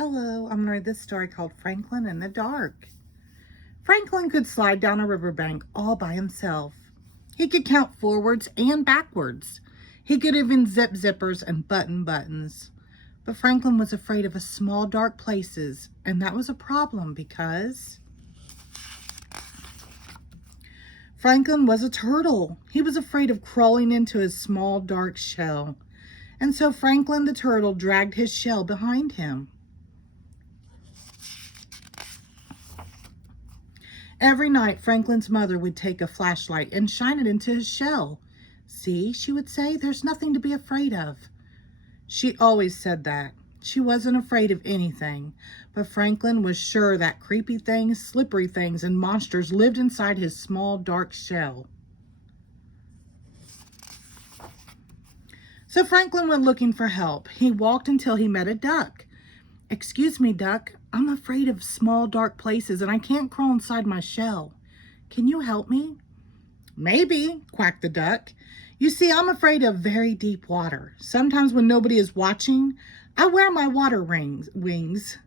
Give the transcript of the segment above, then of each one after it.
Hello, I'm going to read this story called Franklin in the Dark. Franklin could slide down a riverbank all by himself. He could count forwards and backwards. He could even zip zippers and button buttons. But Franklin was afraid of small dark places, and that was a problem because Franklin was a turtle. He was afraid of crawling into his small dark shell. And so Franklin the turtle dragged his shell behind him. Every night, Franklin's mother would take a flashlight and shine it into his shell. "See," she would say, "there's nothing to be afraid of." She always said that. She wasn't afraid of anything, but Franklin was sure that creepy things, slippery things, and monsters lived inside his small, dark shell. So Franklin went looking for help. He walked until he met a duck. "Excuse me, duck. I'm afraid of small, dark places, and I can't crawl inside my shell. Can you help me?" "Maybe," quacked the duck. "You see, I'm afraid of very deep water. Sometimes when nobody is watching, I wear my water wings.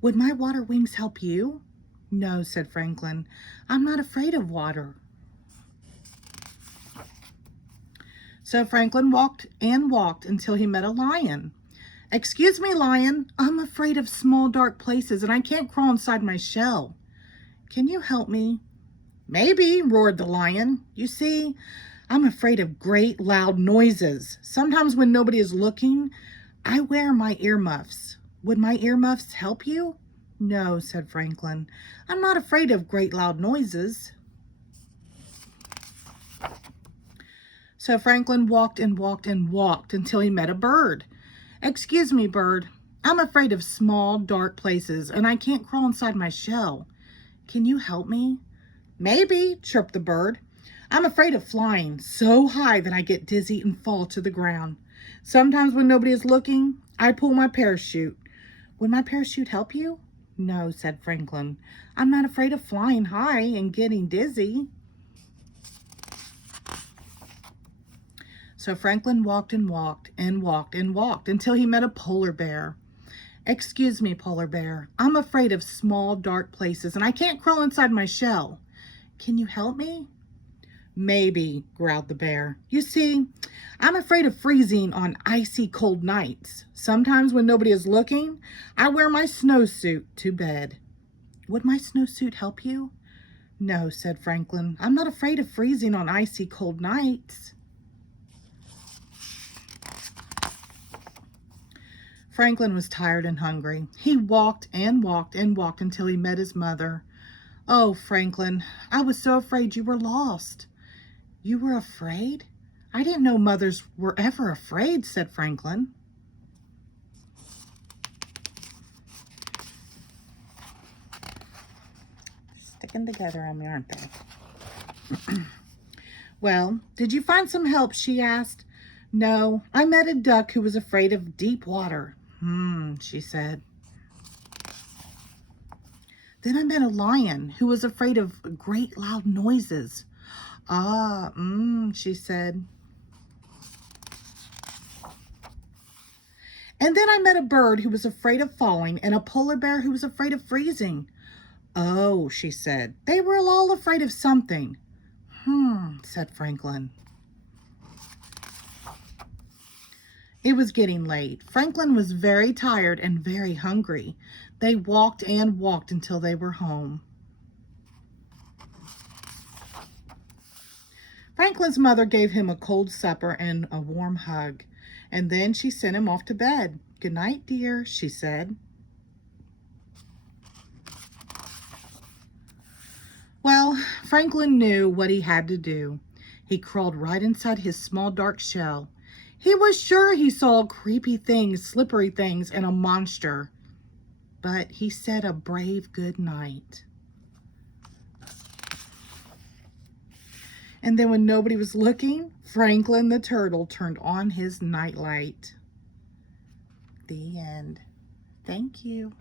Would my water wings help you?" "No," said Franklin. "I'm not afraid of water." So Franklin walked and walked until he met a lion. "Excuse me, lion. I'm afraid of small, dark places, and I can't crawl inside my shell. Can you help me?" "Maybe," roared the lion. "You see, I'm afraid of great, loud noises. Sometimes when nobody is looking, I wear my earmuffs. Would my earmuffs help you?" "No," said Franklin. "I'm not afraid of great, loud noises." So Franklin walked and walked and walked until he met a bird. "Excuse me, bird. I'm afraid of small, dark places, and I can't crawl inside my shell. Can you help me?" "Maybe," chirped the bird. "I'm afraid of flying so high that I get dizzy and fall to the ground. Sometimes when nobody is looking, I pull my parachute. Would my parachute help you?" "No," said Franklin. "I'm not afraid of flying high and getting dizzy." So Franklin walked and walked and walked and walked until he met a polar bear. "Excuse me, polar bear. I'm afraid of small, dark places, and I can't crawl inside my shell. Can you help me?" "Maybe," growled the bear. "You see, I'm afraid of freezing on icy cold nights. Sometimes when nobody is looking, I wear my snowsuit to bed. Would my snowsuit help you?" "No," said Franklin. "I'm not afraid of freezing on icy cold nights." Franklin was tired and hungry. He walked and walked and walked until he met his mother. "Oh, Franklin, I was so afraid you were lost." "You were afraid? I didn't know mothers were ever afraid," said Franklin. Sticking together on me, aren't they? "Well, did you find some help?" she asked. "No, I met a duck who was afraid of deep water." She said. "Then I met a lion who was afraid of great loud noises." "Ah, she said. "And then I met a bird who was afraid of falling and a polar bear who was afraid of freezing." "Oh," she said. "They were all afraid of something." Said Franklin. It was getting late. Franklin was very tired and very hungry. They walked and walked until they were home. Franklin's mother gave him a cold supper and a warm hug, and then she sent him off to bed. "Good night, dear," she said. Well, Franklin knew what he had to do. He crawled right inside his small dark shell. He was sure he saw creepy things, slippery things, and a monster. But he said a brave good night. And then when nobody was looking, Franklin the turtle turned on his nightlight. The end. Thank you.